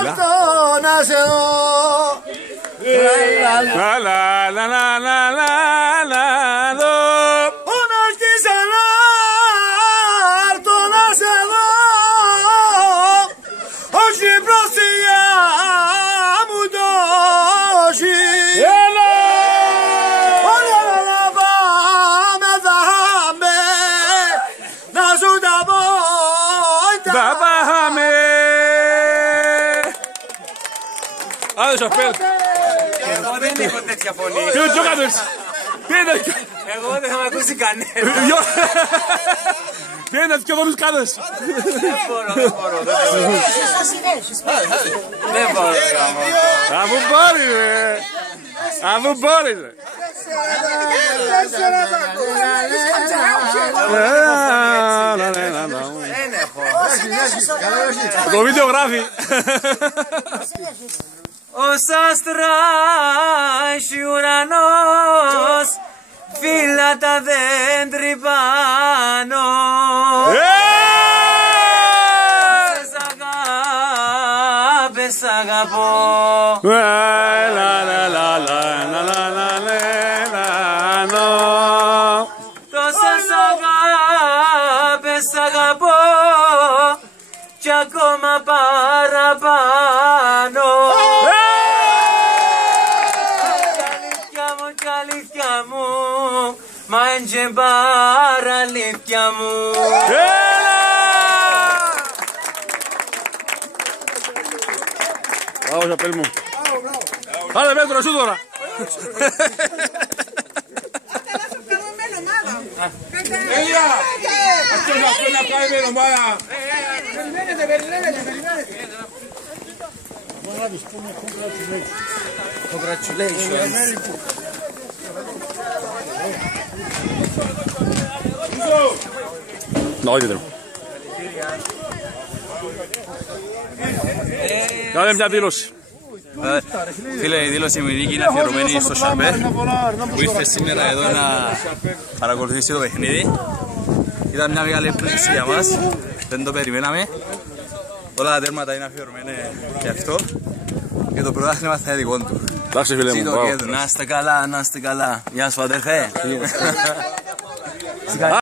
ψηλά. Άδες απέλ. Εγώ δεν έχω τέτοια φωνή. Τι είναι κάτω. Τι είναι. Εγώ δεν θα με ακούσει κανένα. Τι είναι και δόλους κάτως. Δεν μπορώ. Δεν μπορώ. Αφού μπορείς ρε. Αφού μπορείς ρε. Δεν έχω. Το βίντεο γράφει. Ως άστρα έχει ουρανός, φύλλα τα δέντρη πάνω. Όσες αγάπες αγαπώ, τόσες αγάπες αγαπώ κι ακόμα παραπάνω. Κι αλήθεια μου, μα έντζε παραλήθεια μου. Μπράβο Σαπέλ μου. Άντε μέτρο σου τώρα. Έλια! Αυτός να κάνει με ομάδα. Congratulations. Όχι δεν. Κάνε μια δήλωση. Φίλε, η δήλωση μου είναι αφιερωμένη στο Σαρπέρ που ήρθε σήμερα εδώ να παρακολουθήσει το παιχνίδι. Ήταν μια μεγάλη έκπληξη για μας, δεν το περιμέναμε. Όλα τα τέρματα είναι αφιερωμένα για αυτό και το πρωτάθλημα θα είναι δικό του. Εντάξει φίλε μου, Να είστε καλά, να είστε καλά. Γεια σου αδερφέ.